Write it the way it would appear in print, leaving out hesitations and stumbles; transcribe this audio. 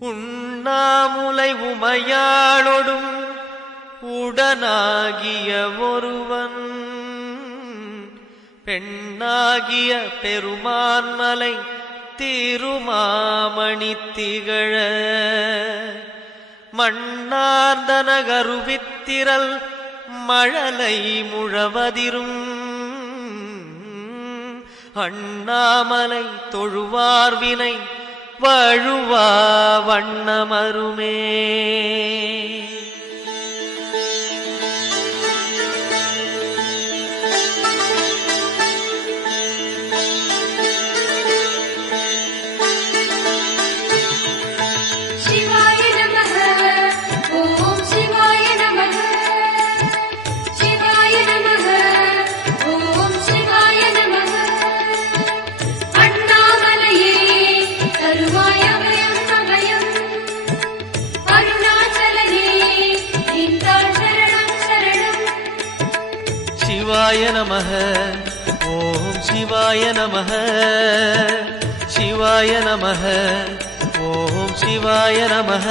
உண்ணாமுலை உமையாளொடும் உடனாகிய ஒருவன் பெண்ணாகிய பெருமான்மலை திருமாமணி திகழ மண்ணார்ந்தனகருவித்திரல் மழலை முழவதிரும் அண்ணாமலை தொழுவார்வினை வழுவா வண்ணமருமே. சிவாய நமः ஓம் சிவாய நமः சிவாய நமः ஓம் சிவாய நமः.